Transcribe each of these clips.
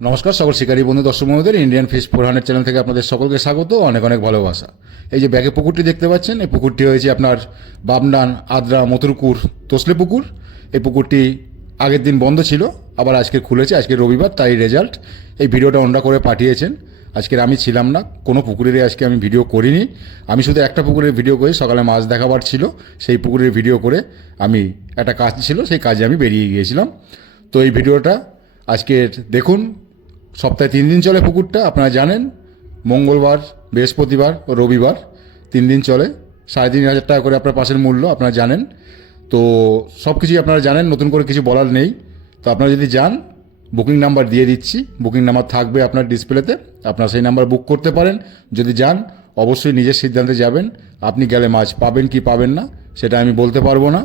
নমস্কার সকল শিকারী বন্ধু দর্শক বন্ধুদের ইন্ডিয়ান ফিশ ফোরহানের চ্যানেল থেকে আপনাদের সকলকে স্বাগত, অনেক অনেক ভালোবাসা। এই যে ব্যাগে পুকুরটি দেখতে পাচ্ছেন, এই পুকুরটি হয়েছে আপনার বামনান আদ্রা মথুরকুর তোসলে পুকুর। এই পুকুরটি আগের দিন বন্ধ ছিল, আবার আজকে খুলেছে, আজকে রবিবার, তাই রেজাল্ট। এই ভিডিওটা ওনারা করে পাঠিয়েছেন। আজকের আমি ছিলাম না, কোনো পুকুরেরই আজকে আমি ভিডিও করিনি। আমি শুধু একটা পুকুরের ভিডিও করি, সকালে মাছ দেখাবার ছিল, সেই পুকুরের ভিডিও করে আমি একটা কাজ ছিল, সেই কাজে আমি বেরিয়ে গিয়েছিলাম। তো এই ভিডিওটা আজকের দেখুন। সপ্তাহে 3 দিন চলে পুকুরটা, আপনারা জানেন। মঙ্গলবার, বৃহস্পতিবার ও রবিবার 3 দিন চলে। 3,500 টাকা করে আপনার পাশের মূল্য, আপনারা জানেন। তো সব কিছুই আপনারা জানেন, নতুন করে কিছু বলার নেই। তো আপনারা যদি যান, বুকিং নাম্বার দিয়ে দিচ্ছি, বুকিং নাম্বার থাকবে আপনার ডিসপ্লেতে, আপনারা সেই নাম্বার বুক করতে পারেন। যদি যান, অবশ্যই নিজের সিদ্ধান্তে যাবেন। আপনি গেলে মাছ পাবেন কি পাবেন না সেটা আমি বলতে পারবো না।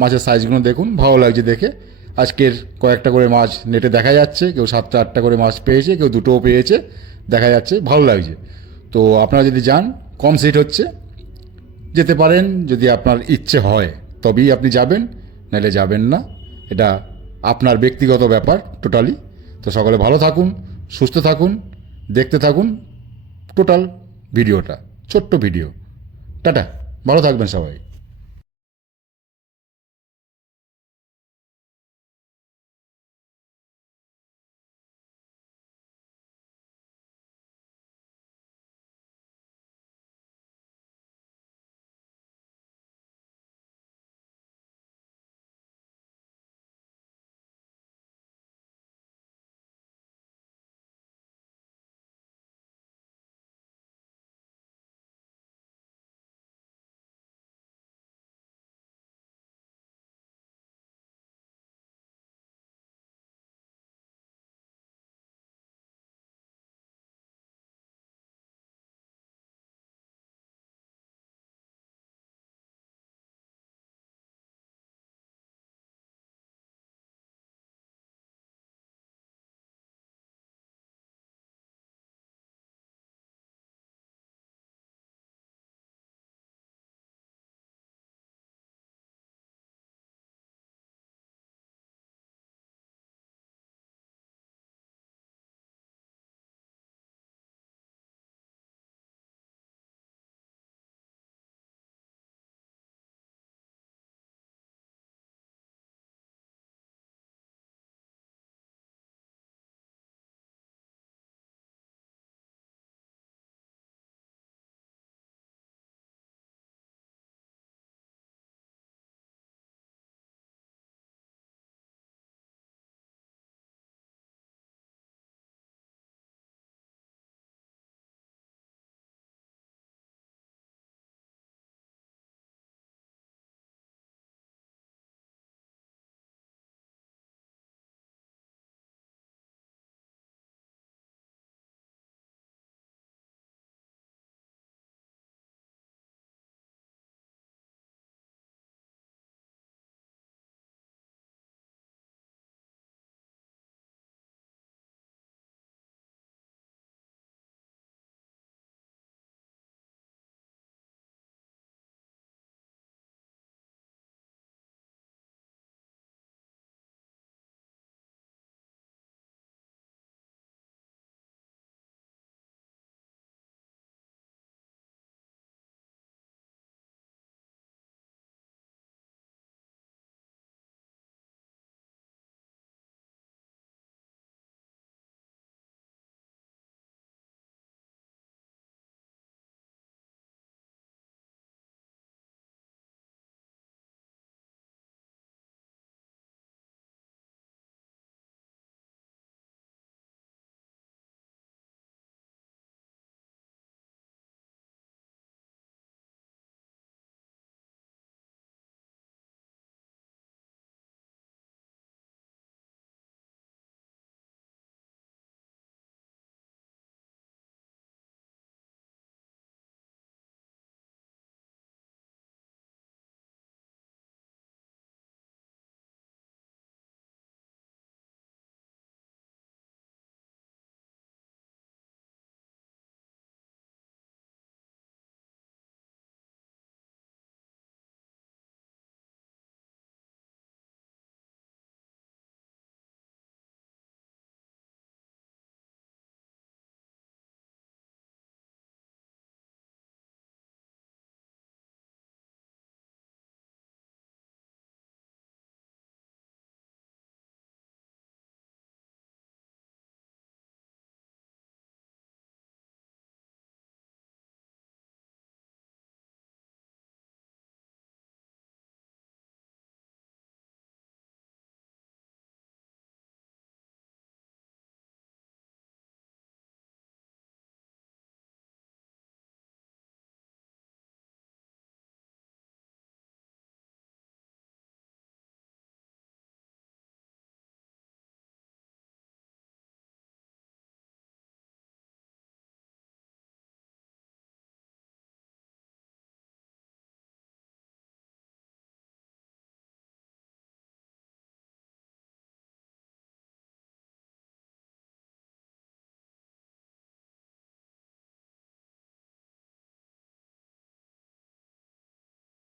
মাছের সাইজগুলো দেখুন, ভালো লাগছে দেখে। আজকের কয়েকটা করে মাছ নেটে দেখা যাচ্ছে, কেউ 7টা 8টা করে মাছ পেয়েছে, কেউ 2টোও পেয়েছে, দেখা যাচ্ছে, ভালো লাগছে। তো আপনারা যদি যান, কম সিট হচ্ছে, যেতে পারেন যদি আপনার ইচ্ছে হয়, তবেই আপনি যাবেন, নাহলে যাবেন না। এটা আপনার ব্যক্তিগত ব্যাপার টোটালি। তো সকলে ভালো থাকুন, সুস্থ থাকুন, দেখতে থাকুন টোটাল ভিডিওটা, ছোট্ট ভিডিও। টাটা, ভালো থাকবেন সবাই।